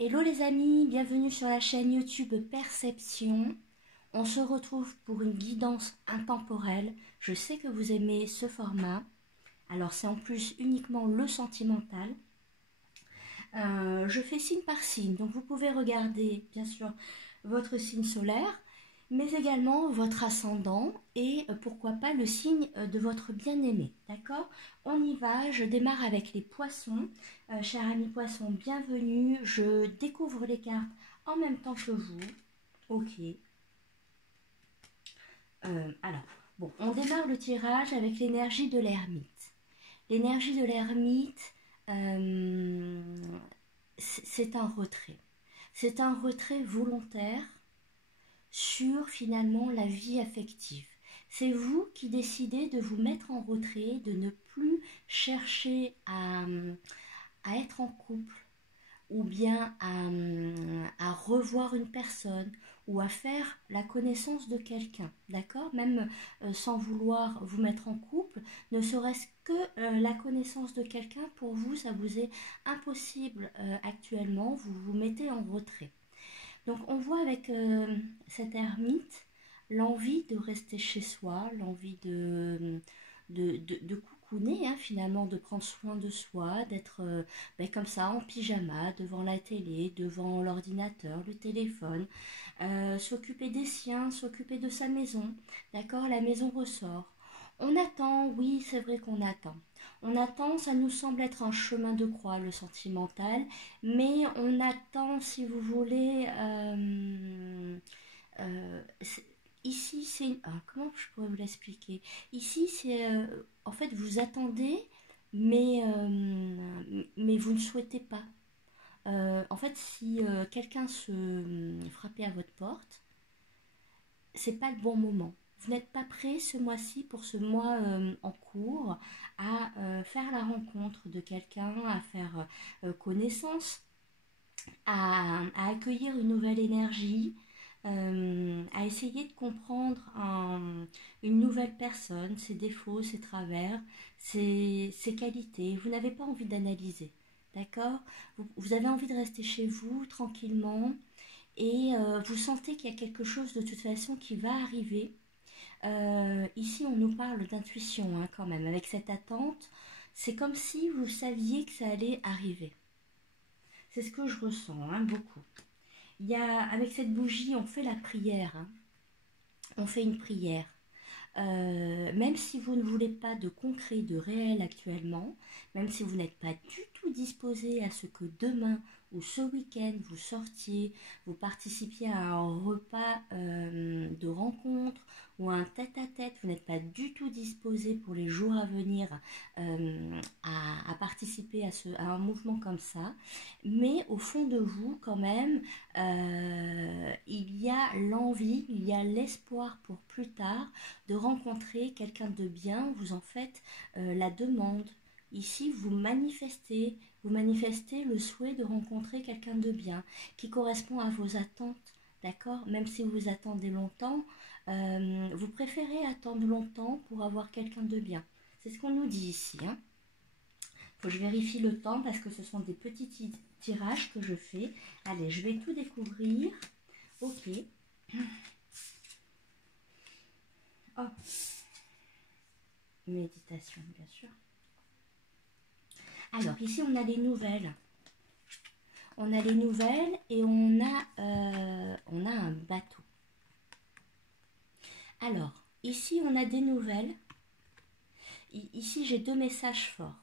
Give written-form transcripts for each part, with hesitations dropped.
Hello les amis, bienvenue sur la chaîne YouTube Perception. On se retrouve pour une guidance intemporelle. Je sais que vous aimez ce format. Alors c'est en plus uniquement le sentimental. Je fais signe par signe, donc vous pouvez regarder bien sûr votre signe solaire, mais également votre ascendant et pourquoi pas le signe de votre bien-aimé. D'accord? On y va, je démarre avec les poissons. Chers amis poissons, bienvenue. Je découvre les cartes en même temps que vous. Ok. Alors, bon, on démarre le tirage avec l'énergie de l'ermite. L'énergie de l'ermite, euh, c'est un retrait. C'est un retrait volontaire sur finalement la vie affective. C'est vous qui décidez de vous mettre en retrait, de ne plus chercher à être en couple ou bien à revoir une personne ou à faire la connaissance de quelqu'un, d'accord? Même sans vouloir vous mettre en couple, ne serait-ce que la connaissance de quelqu'un, pour vous, ça vous est impossible actuellement, vous vous mettez en retrait. Donc on voit avec cet ermite l'envie de rester chez soi, l'envie de coucouner, hein, finalement, de prendre soin de soi, d'être comme ça en pyjama, devant la télé, devant l'ordinateur, le téléphone, s'occuper des siens, s'occuper de sa maison, d'accord? La maison ressort. On attend, oui, c'est vrai qu'on attend. On attend, ça nous semble être un chemin de croix, le sentimental, mais on attend, si vous voulez, euh, ici, c'est... comment je pourrais vous l'expliquer? Ici, c'est... en fait, vous attendez, mais vous ne souhaitez pas. En fait, si quelqu'un se frappait à votre porte, c'est pas le bon moment. Vous n'êtes pas prêt ce mois-ci, pour ce mois en cours, à faire la rencontre de quelqu'un, à faire connaissance, à accueillir une nouvelle énergie, à essayer de comprendre une nouvelle personne, ses défauts, ses travers, ses qualités. Vous n'avez pas envie d'analyser, d'accord? Vous avez envie de rester chez vous tranquillement et vous sentez qu'il y a quelque chose de toute façon qui va arriver. Ici, on nous parle d'intuition, hein, quand même. Avec cette attente, c'est comme si vous saviez que ça allait arriver. C'est ce que je ressens, hein, beaucoup. Avec cette bougie, on fait la prière, hein. On fait une prière. Même si vous ne voulez pas de concret, de réel actuellement, même si vous n'êtes pas du tout disposé à ce que demain ou ce week-end vous sortiez, vous participiez à un repas de rencontre ou à un tête-à-tête, vous n'êtes pas du tout disposé pour les jours à venir à participer à un mouvement comme ça, mais au fond de vous quand même, il y a l'envie, il y a l'espoir pour plus tard de rencontrer quelqu'un de bien. Vous en faites la demande. Ici, vous manifestez le souhait de rencontrer quelqu'un de bien, qui correspond à vos attentes, d'accord? Même si vous attendez longtemps, vous préférez attendre longtemps pour avoir quelqu'un de bien. C'est ce qu'on nous dit ici, hein. Faut que je vérifie le temps parce que ce sont des petits tirages que je fais. Allez, je vais tout découvrir. Ok. Hop. Méditation, bien sûr. Alors, ici, on a les nouvelles. On a les nouvelles et on a un bateau. Alors, ici, on a des nouvelles. Ici, j'ai deux messages forts.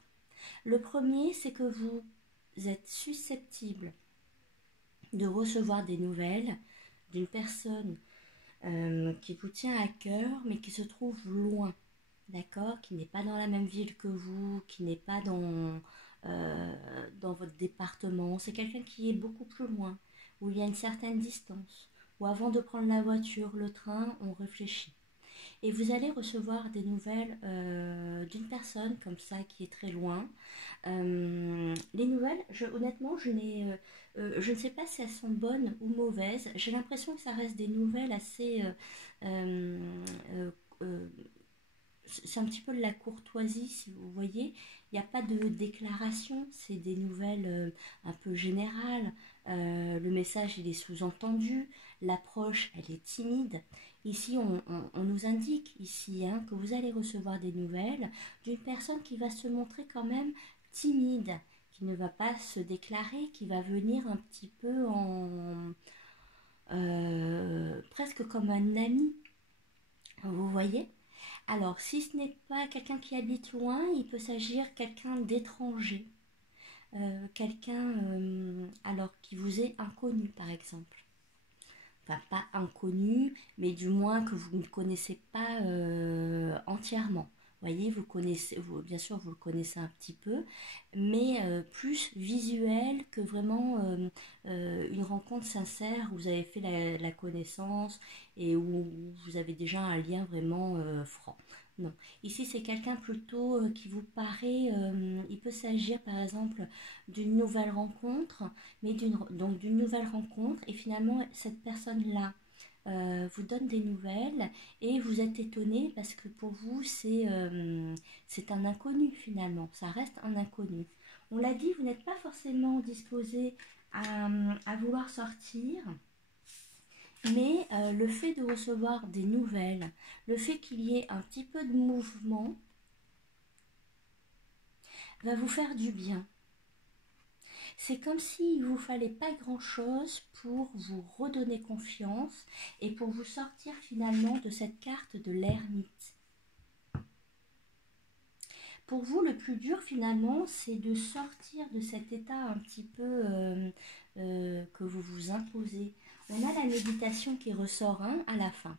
Le premier, c'est que vous êtes susceptible de recevoir des nouvelles d'une personne qui vous tient à cœur, mais qui se trouve loin, d'accord? Qui n'est pas dans la même ville que vous, qui n'est pas dans votre département. C'est quelqu'un qui est beaucoup plus loin, où il y a une certaine distance, où avant de prendre la voiture, le train, on réfléchit. Et vous allez recevoir des nouvelles d'une personne comme ça qui est très loin. Les nouvelles, honnêtement, je ne sais pas si elles sont bonnes ou mauvaises. J'ai l'impression que ça reste des nouvelles assez euh, euh, c'est un petit peu de la courtoisie, si vous voyez. Il n'y a pas de déclaration, c'est des nouvelles un peu générales. Le message, il est sous-entendu. L'approche, elle est timide. Ici, on nous indique ici hein, que vous allez recevoir des nouvelles d'une personne qui va se montrer quand même timide, qui ne va pas se déclarer, qui va venir un petit peu en presque comme un ami. Vous voyez? Alors, si ce n'est pas quelqu'un qui habite loin, il peut s'agir quelqu'un d'étranger, quelqu'un alors qui vous est inconnu par exemple. Enfin, pas inconnu, mais du moins que vous ne connaissez pas entièrement. Vous voyez, vous connaissez, bien sûr, vous le connaissez un petit peu, mais plus visuel que vraiment une rencontre sincère où vous avez fait la connaissance et où vous avez déjà un lien vraiment franc. Non. Ici, c'est quelqu'un plutôt qui vous paraît, il peut s'agir par exemple d'une nouvelle rencontre mais d'une nouvelle rencontre et finalement cette personne-là vous donne des nouvelles et vous êtes étonné parce que pour vous c'est un inconnu finalement, ça reste un inconnu. On l'a dit, vous n'êtes pas forcément disposé à vouloir sortir, mais le fait de recevoir des nouvelles, le fait qu'il y ait un petit peu de mouvement va vous faire du bien. C'est comme s'il ne vous fallait pas grand-chose pour vous redonner confiance et pour vous sortir finalement de cette carte de l'ermite. Pour vous, le plus dur finalement, c'est de sortir de cet état un petit peu que vous vous imposez. On a la méditation qui ressort à la fin.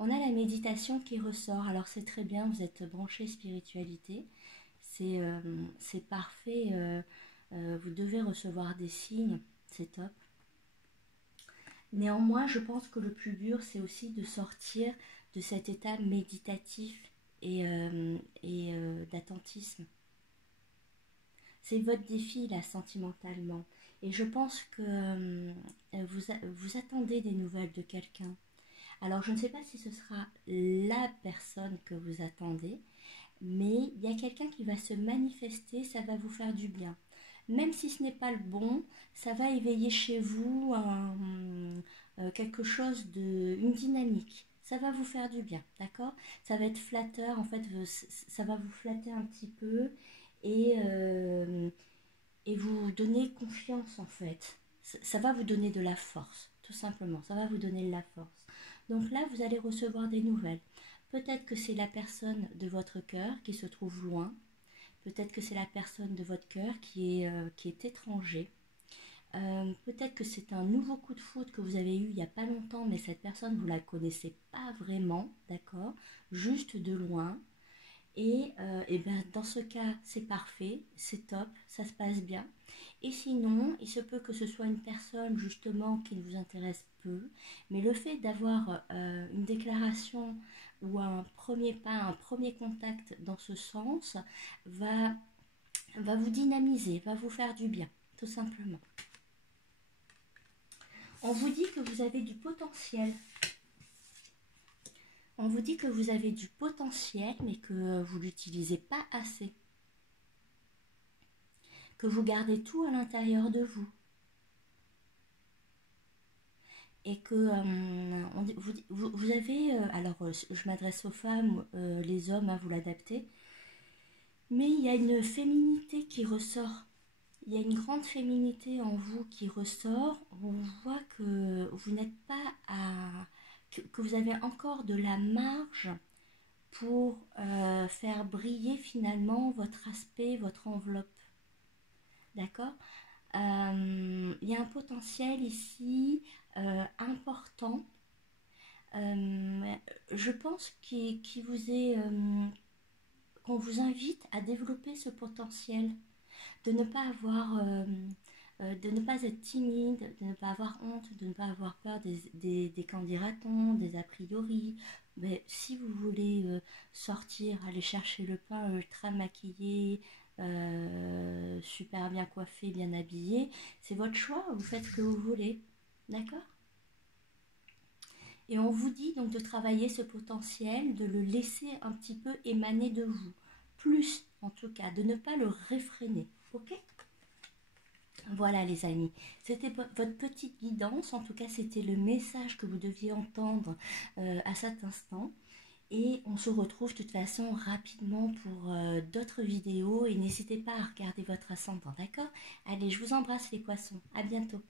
On a la méditation qui ressort. Alors c'est très bien, vous êtes branché spiritualité. C'est parfait. Vous devez recevoir des signes, c'est top. Néanmoins, je pense que le plus dur, c'est aussi de sortir de cet état méditatif et d'attentisme. C'est votre défi, là, sentimentalement. Et je pense que vous attendez des nouvelles de quelqu'un. Alors, je ne sais pas si ce sera la personne que vous attendez, mais il y a quelqu'un qui va se manifester, ça va vous faire du bien. Même si ce n'est pas le bon, ça va éveiller chez vous quelque chose une dynamique. Ça va vous faire du bien, d'accord? Ça va être flatteur, en fait, ça va vous flatter un petit peu et, euh, et vous donner confiance, en fait. Ça va vous donner de la force, tout simplement. Ça va vous donner de la force. Donc là, vous allez recevoir des nouvelles. Peut-être que c'est la personne de votre cœur qui se trouve loin. Peut-être que c'est la personne de votre cœur qui est étranger. Peut-être que c'est un nouveau coup de foudre que vous avez eu il n'y a pas longtemps, mais cette personne, vous ne la connaissez pas vraiment, d'accord? Juste de loin. Et ben, dans ce cas, c'est parfait, c'est top, ça se passe bien. Et sinon, il se peut que ce soit une personne justement qui ne vous intéresse peu, mais le fait d'avoir une déclaration ou un premier pas, un premier contact dans ce sens va vous dynamiser, va vous faire du bien, tout simplement. On vous dit que vous avez du potentiel. On vous dit que vous avez du potentiel, mais que vous ne l'utilisez pas assez. Que vous gardez tout à l'intérieur de vous. Et que vous avez, alors je m'adresse aux femmes, les hommes, vous l'adaptez, mais il y a une féminité qui ressort. Il y a une grande féminité en vous qui ressort. On voit que vous n'êtes pas que vous avez encore de la marge pour faire briller finalement votre aspect, votre enveloppe. D'accord? Il y a un potentiel ici important. Je pense qu'on vous invite à développer ce potentiel, de ne pas de ne pas être timide, de ne pas avoir honte, de ne pas avoir peur des qu'en dira-t-on, des a priori. Mais si vous voulez sortir, aller chercher le pain ultra maquillé, super bien coiffé, bien habillé, c'est votre choix, vous faites ce que vous voulez. D'accord? Et on vous dit donc de travailler ce potentiel, de le laisser un petit peu émaner de vous. Plus, en tout cas, de ne pas le réfréner. Ok? Voilà les amis, c'était votre petite guidance, en tout cas c'était le message que vous deviez entendre à cet instant. Et on se retrouve de toute façon rapidement pour d'autres vidéos et n'hésitez pas à regarder votre ascendant, d'accord? Allez, je vous embrasse les poissons, à bientôt.